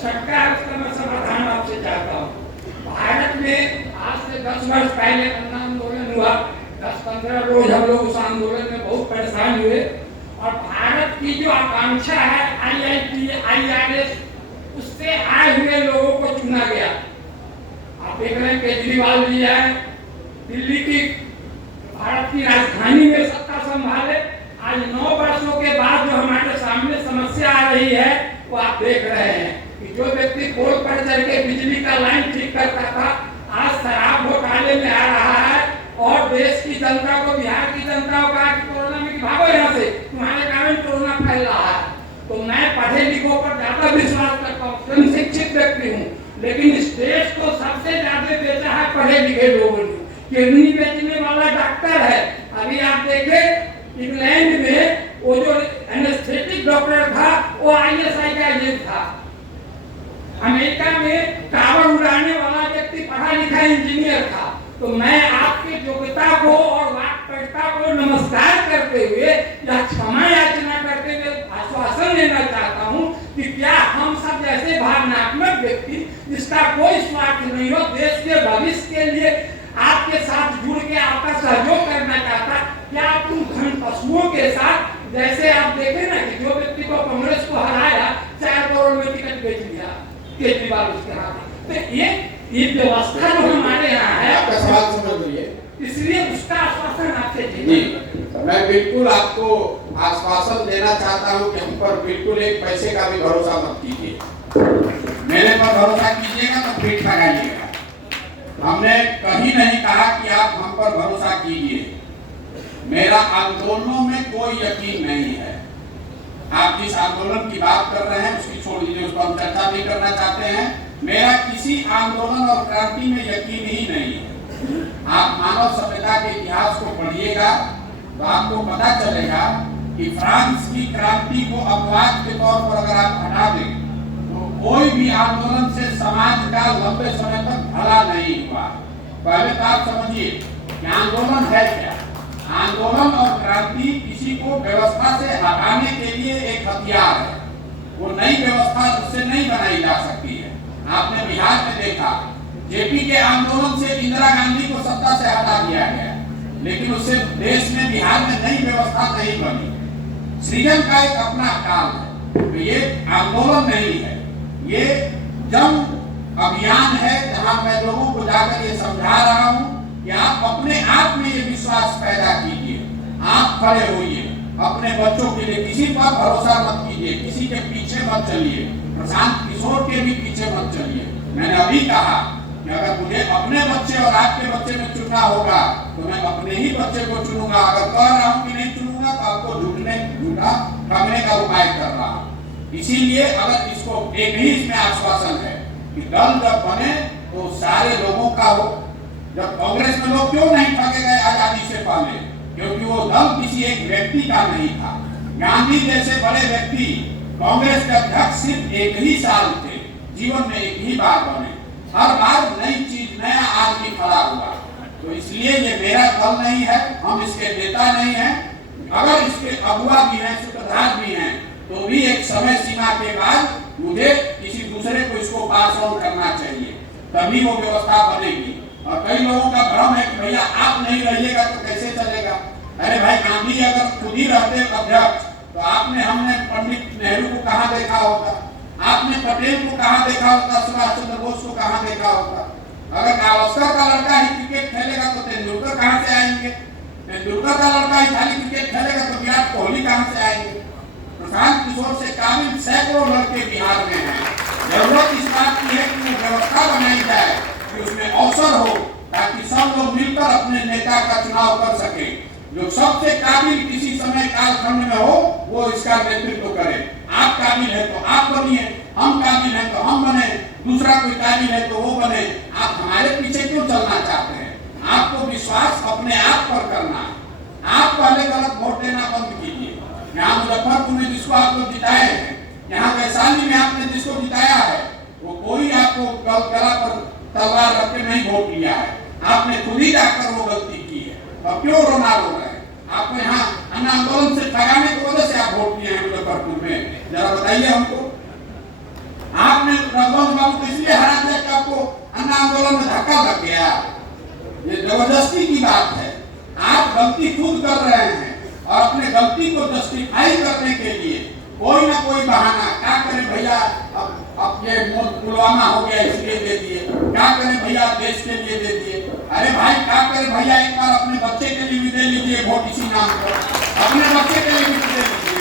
शंका है उसका मैं समाधान आपसे चाहता हूँ। भारत में आज से 10 वर्ष पहले अन्ना आंदोलन हुआ, 10-15 रोज हम लोग उस आंदोलन में बहुत परेशान हुए और भारत की जो आकांक्षा है IIT, IRS, उससे आए हुए लोगों को चुना गया। आप देख रहे हैं केजरीवाल जी है, दिल्ली की भारत की राजधानी में सत्ता संभाले। आज 9 वर्षों के बाद जो हमारे सामने समस्या आ रही है वो आप देख रहे हैं कि जो व्यक्ति पोल पर चढ़ के बिजली का लाइन ठीक करता था आज शराब घोटाले में आ रहा है और देश की जनता को, बिहार की जनता को कहा कि कोरोना में भागो यहाँ से, तुम्हारे कारण कोरोना फैल रहा है। तो मैं पढ़े लिखों पर ज्यादा विश्वास करता हूँ, स्वयं शिक्षित व्यक्ति हूँ, लेकिन इस देश को सबसे ज्यादा बेचा है पढ़े लिखे लोगों ने। किडनी बेचने वाला डॉक्टर है। अभी आप देखें इंग्लैंड में वो जो एनेस्थेटिक डॉक्टर था वो ISI का एजेंट था। अमेरिका में टावर उड़ाने वाला व्यक्ति पढ़ा लिखा इंजीनियर था। तो मैं आपकी योग्यता को और वाकपटुता को नमस्कार करते हुए या क्षमा याचना करते हुए आश्वासन लेना चाहता हूँ कि क्या हम सब जैसे भावनात्मक व्यक्ति जिसका कोई स्वार्थ नहीं हो, देश के भविष्य के लिए आपके साथ जुड़ के आपका सहयोग करना चाहता, क्या आप उन घन पशुओं के साथ, जैसे आप देखे ना कि जो व्यक्ति को कांग्रेस को हराया 4 करोड़ में टिकट बेच दिया केजरीवाल उसके हाथ। तो ये व्यवस्था जो हमारे यहाँ है, आपका सवाल समझ लीजिए, इसलिए उसका आश्वासन आपसे चाहिए। मैं बिल्कुल आपको आश्वासन देना चाहता हूँ कि हम पर बिल्कुल एक पैसे का भी भरोसा मत कीजिए। मेरे पर भरोसा कीजिएगा तो पीठ लगाइएगा। हमने कहीं नहीं कहा कि आप हम पर भरोसा कीजिए। मेरा आंदोलनों में कोई यकीन नहीं है। आप जिस आंदोलन की बात कर रहे हैं उसकी छोड़ दीजिए, उस पर हम चर्चा नहीं करना चाहते हैं। मेरा किसी आंदोलन और क्रांति में यकीन ही नहीं है। आप मानव सभ्यता के इतिहास को पढ़िएगा तो आपको पता चलेगा कि फ्रांस की क्रांति को अपवाद के तौर पर अगर आप हटा दें तो कोई भी आंदोलन से समाज का लंबे समय तक भला नहीं हुआ। पहले तो आप समझिए कि आंदोलन है क्या। आंदोलन और क्रांति किसी को व्यवस्था से हटाने के लिए एक हथियार है। वो नई व्यवस्था उससे नहीं बनाई जा सकती है। आपने बिहार में देखा, जेपी के आंदोलन से इंदिरा गांधी को सत्ता से हटा दिया गया, लेकिन उससे देश में, बिहार में नई व्यवस्था नहीं बनी। सृजन का एक अपना काल है। तो ये आंदोलन नहीं है, ये जन अभियान है जहां मैं लोगों को जाकर ये समझा रहा हूं कि आप अपने आप में ये विश्वास पैदा कीजिए। आप खड़े होइए, अपने बच्चों के लिए किसी पर भरोसा मत कीजिए, किसी के पीछे मत चलिए, प्रशांत किशोर के भी पीछे मत चलिए। मैंने अभी कहा कि अगर मुझे अपने बच्चे और आपके बच्चे में चुनना होगा तो मैं अपने ही बच्चे को चुनूंगा। अगर कह रहा हूं कि नहीं चुनूंगा तो आपको झूठा ठगने का उपाय कर रहा हूं। इसीलिए अगर इसको एक ही इसमें आश्वासन है कि दल जब बने तो सारे लोगों का हो। जब कांग्रेस में लोग क्यों नहीं ठगे गए आजादी से पहले? क्योंकि वो दल किसी एक व्यक्ति का नहीं था। गांधी जैसे बड़े व्यक्ति कांग्रेस के अध्यक्ष सिर्फ एक ही साल थे, जीवन में एक ही बार बने। हर बार नई चीज, नया आदमी खड़ा हुआ। तो इसलिए ये मेरा दल नहीं है, हम इसके नेता नहीं हैं। अगर इसके अगुआ भी हैं, सूत्रधार भी हैं, तो भी एक समय सीमा के बाद मुझे किसी दूसरे को इसको पास ऑन करना चाहिए, तभी वो व्यवस्था बनेगी। और कई लोगों का भ्रम है कि भैया आप नहीं रहिएगा तो कैसे चलेगा। अरे भाई, गांधी अगर खुद ही रहते अध्यक्ष तो हमने पंडित नेहरू को कहाँ देखा होता, आपने पटेल को कहाँ देखा होता, सुभाष चंद्र बोस को कहाँ देखा होता। अगर गावस्कर का लड़का ही क्रिकेट खेलेगा तो तेंदुलकर कहाँ से आएंगे? तेंदुलकर का लड़का ही खाली क्रिकेट खेलेगा तो विराट कोहली कहाँ से आएंगे? प्रशांत किशोर से काबिल सैकड़ों लड़के बिहार में हैं। जरूरत इस बात की है कि व्यवस्था बनाई जाए कि उसमें अवसर हो, ताकि सब लोग मिलकर अपने नेता का चुनाव कर सके। जो सबसे काबिल किसी समय कालखंड में हो वो इसका नेतृत्व करे। आप काबिल है तो आप बनिए, हम काबिल है तो हम बने, दूसरा कोई काबिल है तो वो बने। आप हमारे पीछे क्यों चलना चाहते हैं? आपको विश्वास अपने आप पर करना है। आप पहले गलत वोट देना बंद कीजिए। यहाँ मुजफ्फरपुर में जिसको आप लोग जिताए हैं, यहाँ वैशाली में आपने जिसको जिताया है, वो कोई आपको गला पर तलवार रख के नहीं वोट लिया है। आपने खुद ही जाकर वो गलती की है। अब क्यों रोना रो रहे हैं? आपको यहाँ अन्ना आंदोलन से ठगाने की वजह से आप वोट दिए हैं मुजफ्फरपुर में, जरा बताइए हमको। आपने बाबू को इसलिए हरा दिया कि आपको अन्ना आंदोलन में धक्का लग गया। ये जबरदस्ती की बात है। आप गलती खुद कर रहे हैं और अपने गलती को जस्टिफाई करने के लिए कोई ना कोई बहाना, क्या करें भैया अब ये पुलवामा हो गया इसलिए दे दिए, क्या करें भैया देश के लिए दे दिए। अरे भाई क्या करें भैया, एक बार अपने बच्चे के लिए भी दे लीजिए वोट इसी नाम पर, अपने बच्चे के लिए भी दे लीजिए।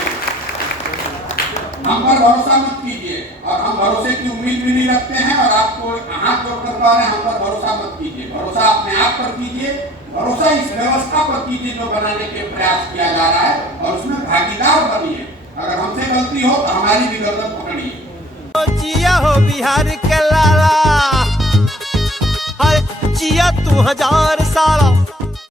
हम पर भरोसा मत कीजिए और हम भरोसे की उम्मीद भी नहीं रखते हैं और आपको हाथ जोड़कर कह रहे हैं हम पर भरोसा मत कीजिए। भरोसा अपने आप पर कीजिए, भरोसा इस व्यवस्था पर कीजिए जो बनाने के प्रयास किया जा रहा है और उसमें भागीदार बनिए। अगर हमसे गलती हो तो हमारी भी गर्दन पकड़िए। जिया हो बिहार के लाला, हर जिया तू 1000 साल।